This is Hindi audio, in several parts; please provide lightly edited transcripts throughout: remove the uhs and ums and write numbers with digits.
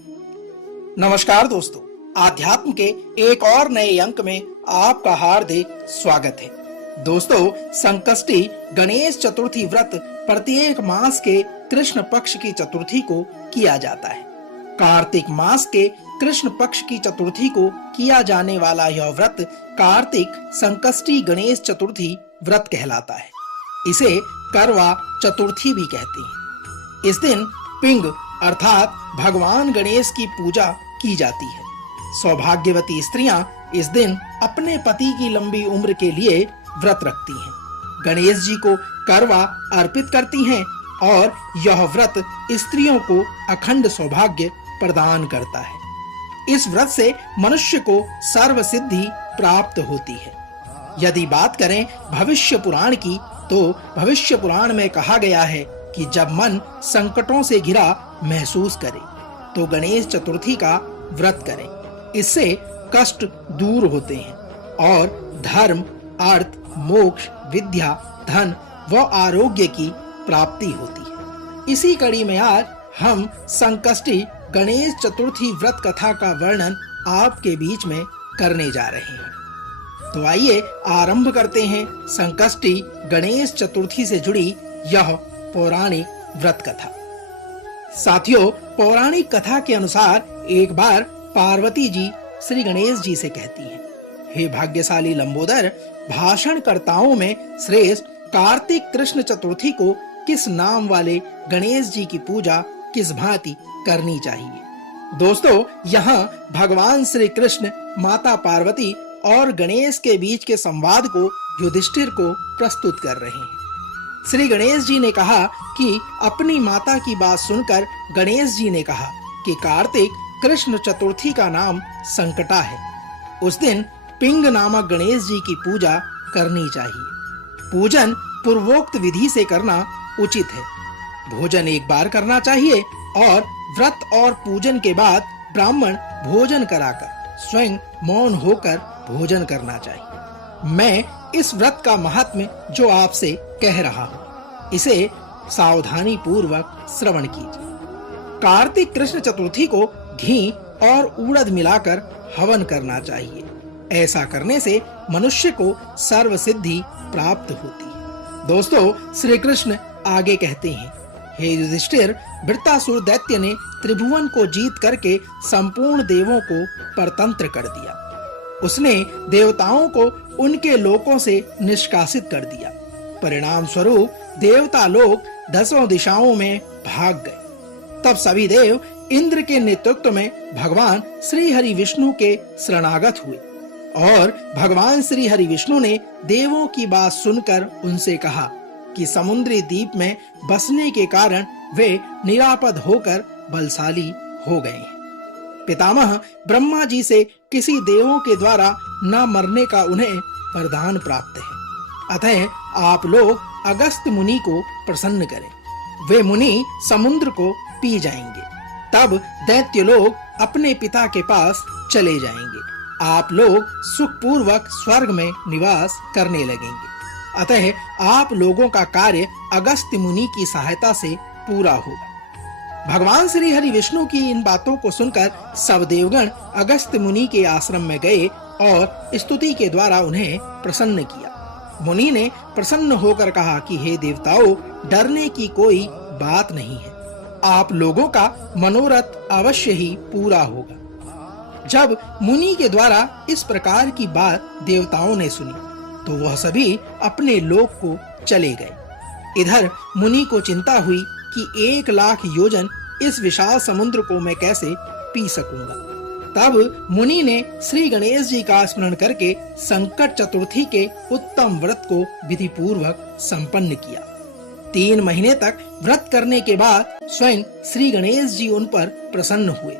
नमस्कार दोस्तों, आध्यात्म के एक और नए अंक में आपका हार्दिक स्वागत है। दोस्तों, संकष्टी गणेश चतुर्थी व्रत प्रत्येक मास के कृष्ण पक्ष की चतुर्थी को किया जाता है। कार्तिक मास के कृष्ण पक्ष की चतुर्थी को किया जाने वाला यह व्रत कार्तिक संकष्टी गणेश चतुर्थी व्रत कहलाता है। इसे करवा चतुर्थी भी कहते हैं। इस दिन पिंग अर्थात भगवान गणेश की पूजा की जाती है। सौभाग्यवती स्त्रियां इस दिन अपने पति की लंबी उम्र के लिए व्रत रखती हैं, गणेश जी को करवा अर्पित करती हैं और यह व्रत स्त्रियों को अखंड सौभाग्य प्रदान करता है। इस व्रत से मनुष्य को सर्व सिद्धि प्राप्त होती है। यदि बात करें भविष्य पुराण की, तो भविष्य पुराण में कहा गया है कि जब मन संकटों से घिरा महसूस करे तो गणेश चतुर्थी का व्रत करें। इससे कष्ट दूर होते हैं और धर्म, अर्थ, मोक्ष, विद्या, धन व आरोग्य की प्राप्ति होती है। इसी कड़ी में आज हम संकष्टी गणेश चतुर्थी व्रत कथा का वर्णन आपके बीच में करने जा रहे हैं। तो आइए आरंभ करते हैं संकष्टी गणेश चतुर्थी से जुड़ी यह पौराणिक व्रत कथा। साथियों, पौराणिक कथा के अनुसार एक बार पार्वती जी श्री गणेश जी से कहती हैं, हे भाग्यशाली लंबोदर, भाषणकर्ताओं में श्रेष्ठ कार्तिक कृष्ण चतुर्थी को किस नाम वाले गणेश जी की पूजा किस भांति करनी चाहिए। दोस्तों, यहाँ भगवान श्री कृष्ण, माता पार्वती और गणेश के बीच के संवाद को युधिष्ठिर को प्रस्तुत कर रहे हैं। श्री गणेश जी ने कहा कि अपनी माता की बात सुनकर गणेश जी ने कहा कि कार्तिक कृष्ण चतुर्थी का नाम संकटा है। उस दिन पिंग नामक गणेश जी की पूजा करनी चाहिए। पूजन पूर्वोक्त विधि से करना उचित है। भोजन एक बार करना चाहिए और व्रत और पूजन के बाद ब्राह्मण भोजन कराकर स्वयं मौन होकर भोजन करना चाहिए। मैं इस व्रत का महात्म्य जो आपसे कह रहा हूँ, इसे सावधानी पूर्वक श्रवण कीजिए। कार्तिक कृष्ण चतुर्थी को घी और उड़द मिलाकर हवन करना चाहिए। ऐसा करने से मनुष्य को सर्व सिद्धि प्राप्त होती है। दोस्तों, श्री कृष्ण आगे कहते हैं, हे युधिष्ठिर, वृत्तासुर दैत्य ने त्रिभुवन को जीत करके संपूर्ण देवों को परतंत्र कर दिया। उसने देवताओं को उनके लोकों से निष्कासित कर दिया। परिणाम स्वरूप देवता लोग दसों दिशाओं में भाग गए। तब सभी देव इंद्र के नेतृत्व में भगवान श्री हरि विष्णु के शरणागत हुए और भगवान श्री हरि विष्णु ने देवों की बात सुनकर उनसे कहा कि समुद्री द्वीप में बसने के कारण वे निरापद होकर बलशाली हो गए हैं। पितामह ब्रह्मा जी से किसी देवों के द्वारा न मरने का उन्हें वरदान प्राप्त है। अतः आप लोग अगस्त मुनि को प्रसन्न करें। वे मुनि समुद्र को पी जाएंगे। तब दैत्य लोग अपने पिता के पास चले जाएंगे। आप लोग सुखपूर्वक स्वर्ग में निवास करने लगेंगे। अतः आप लोगों का कार्य अगस्त मुनि की सहायता से पूरा होगा। भगवान श्री हरि विष्णु की इन बातों को सुनकर सब देवगण अगस्त मुनि के आश्रम में गए और स्तुति के द्वारा उन्हें प्रसन्न किया। मुनि ने प्रसन्न होकर कहा कि हे देवताओं, डरने की कोई बात नहीं है। आप लोगों का मनोरथ अवश्य ही पूरा होगा। जब मुनि के द्वारा इस प्रकार की बात देवताओं ने सुनी तो वह सभी अपने लोक को चले गए। इधर मुनि को चिंता हुई कि 1,00,000 योजन इस विशाल समुद्र को मैं कैसे पी सकूंगा। तब मुनि ने श्री गणेश जी का स्मरण करके संकट चतुर्थी के उत्तम व्रत को विधि पूर्वक संपन्न किया। 3 महीने तक व्रत करने के बाद स्वयं श्री गणेश जी उन पर प्रसन्न हुए।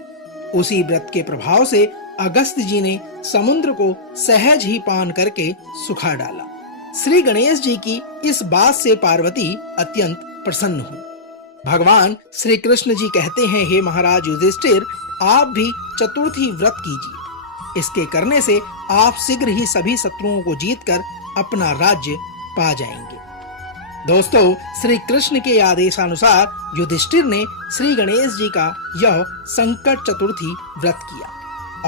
उसी व्रत के प्रभाव से अगस्त जी ने समुद्र को सहज ही पान करके सुखा डाला। श्री गणेश जी की इस बात से पार्वती अत्यंत प्रसन्न हुई। भगवान श्री कृष्ण जी कहते हैं, हे महाराज युधिष्ठिर, आप भी चतुर्थी व्रत कीजिए। इसके करने से आप शीघ्र ही सभी शत्रुओं को जीतकर अपना राज्य पा जाएंगे। दोस्तों, श्री कृष्ण के आदेशानुसार युधिष्ठिर ने श्री गणेश जी का यह संकट चतुर्थी व्रत किया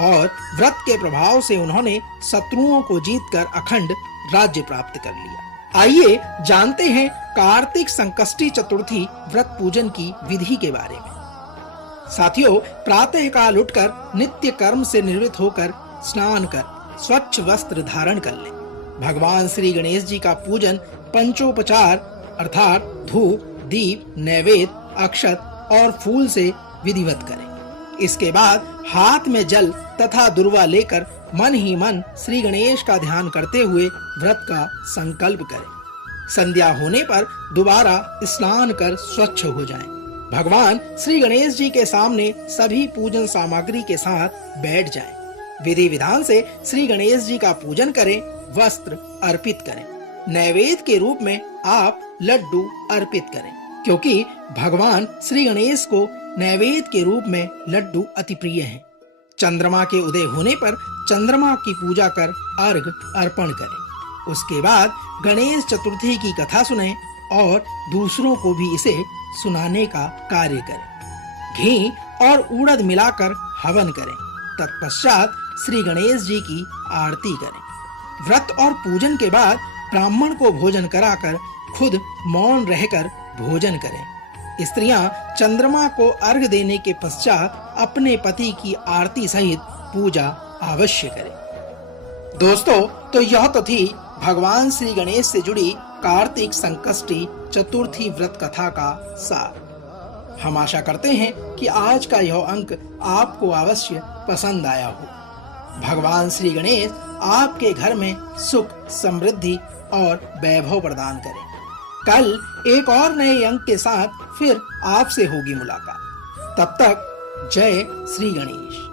और व्रत के प्रभाव से उन्होंने शत्रुओं को जीतकर अखंड राज्य प्राप्त कर लिया। आइए जानते हैं कार्तिक संकष्टी चतुर्थी व्रत पूजन की विधि के बारे में। साथियों, प्रातः काल उठकर नित्य कर्म से निवृत्त होकर स्नान कर स्वच्छ वस्त्र धारण कर लें। भगवान श्री गणेश जी का पूजन पंचोपचार अर्थात धूप, दीप, नैवेद्य, अक्षत और फूल से विधिवत करें। इसके बाद हाथ में जल तथा दुर्वा लेकर मन ही मन श्री गणेश का ध्यान करते हुए व्रत का संकल्प करें। संध्या होने पर दोबारा स्नान कर स्वच्छ हो जाएं। भगवान श्री गणेश जी के सामने सभी पूजन सामग्री के साथ बैठ जाएं। विधि विधान से श्री गणेश जी का पूजन करें, वस्त्र अर्पित करें। नैवेद्य के रूप में आप लड्डू अर्पित करें, क्योंकि भगवान श्री गणेश को नैवेद्य के रूप में लड्डू अति प्रिय हैं। चंद्रमा के उदय होने पर चंद्रमा की पूजा कर अर्घ अर्पण करें। उसके बाद गणेश चतुर्थी की कथा सुनें और दूसरों को भी इसे सुनाने का कार्य करें। घी और उड़द मिलाकर हवन करें। तत्पश्चात श्री गणेश जी की आरती करें। व्रत और पूजन के बाद ब्राह्मण को भोजन कराकर खुद मौन रहकर भोजन करें। स्त्रियां चंद्रमा को अर्घ देने के पश्चात अपने पति की आरती सहित पूजा अवश्य करें। दोस्तों, तो यह तो थी भगवान श्री गणेश से जुड़ी कार्तिक संकष्टी चतुर्थी व्रत कथा का सार। हम आशा करते हैं कि आज का यह अंक आपको अवश्य पसंद आया हो। भगवान श्री गणेश आपके घर में सुख, समृद्धि और वैभव प्रदान करें। कल एक और नए अंक के साथ फिर आपसे होगी मुलाकात। तब तक जय श्री गणेश।